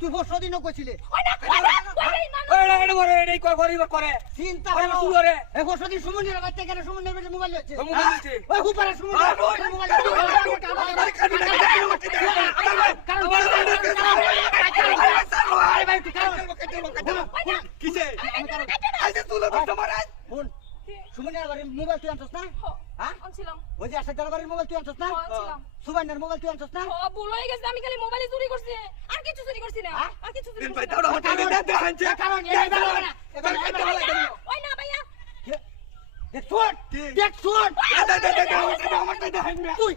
তুই 500 দিনও কইছিলে চিন্তা করে 500 দিন সুমনের বাচ্চা কেন সুমনের বেটে মোবাইল হচ্ছে ওই হুপারে সুমনের মোবাইল কিসে আইতে তুলে তো মারা ফোন সুমনের বাড়ির মোবাইল তুই আনছস না হ্যাঁ আনছিলাম ওই যে আশাদার বাড়ির মোবাইল তুই আনছস না আনছিলাম সুবর্ণের মোবাইল তুই আনছস না ভুল হয়ে গেছে আমি খালি মোবাইল চুরি করছি আর কিছু চুরি করছি না আর কিছু চুরি করছি না কারণ ওই না ভাইয়া দেখ শুন আমার তো দেখাই না তুই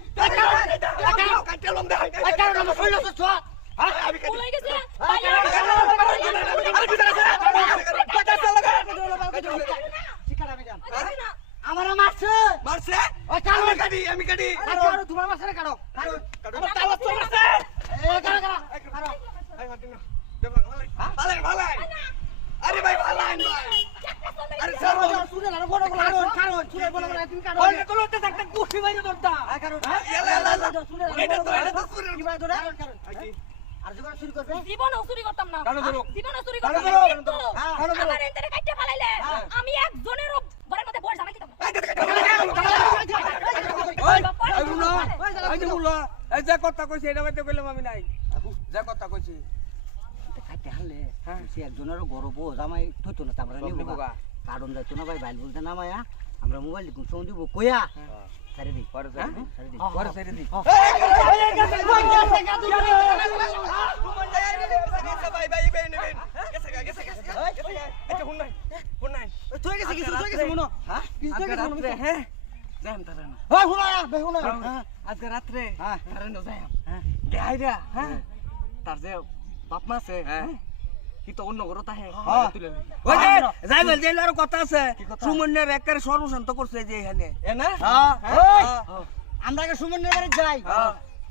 কাটেলম দেখাই কারণ আমার হইল তো ছোট আমি ভুল হয়ে গেছে আমারে মারছে ওই কালো আমি কাটি কারো তোমার মারছে কারো আমার কালো তো মারছে কারো এই মারতিনা ভালো আরে ভাই ভালো আরে স্যার শুনে না বড় কারণ শুনে বড় তুমি কারণ ওই তো লোকটা একটা গুছি মাইরে দরদা কারণ শুনে এটা তো শুনে কি ভাই ধরে কারণ আর জোগাড় শুরু করবে জীবনও চুরি করতাম না জীবনও চুরি করতাম আমার এন্টারে কাটতে ফালাইলে আমি একজনের ঘরের মধ্যে বড় জামাই দিতাম এই যে কথা কইছি এটা বাইতে কইলাম আমি নাই যে কথা কইছি কাটতে হারলে সে একজনের গরব জামাই থইতো না আমরা নিব কারণ যাইতো না ভাই বাইল বলতে না মায়া আমরা মোবাইল দিকুন ফোন দিব কইয়া সারি দি পরে সারি দি পরে সারি দি ভাই ভাই ভাই নেবেন গেছে এটা হুন নাই তুই গেছে কিছু মনো হ্যাঁ কিছু রাত্রে হ্যাঁ যাম তারান ওই হুনা আজকে রাত্রে তারান যাম গাইরা হ্যাঁ তার যে বাপ মা আছে কি তো অন্য ঘরটা হে তুলে নি ওই যে যাই বল যে আর কথা আছে সুমনের একেবারে সর্বশান্ত করছে যে এখানে এ না আমরা আগে সুমনের বাড়ি যাই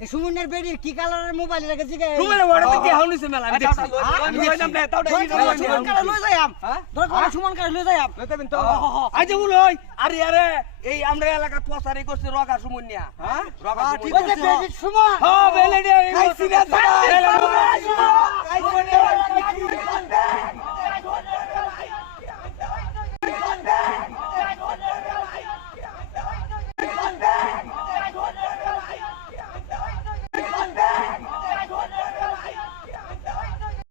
এই সুমনের বেড়ির কি কালারের মোবাইল রেখে জিগে সুমনের ওড়াতে কি হাউনিছে মেলা আমি দেখছি আমি কইলাম না তাওটা সুমন কারে লই যাইম দরকার সুমন কারে লই যাইম লইতেবেন তো আজ বলই আরে আরে এই আমরা এলাকা তোসারি করছে রগা সুমনিয়া হ্যাঁ রগা ঠিক আছে বেড়ির সুমন হ্যাঁ বেলেডি খাইছি না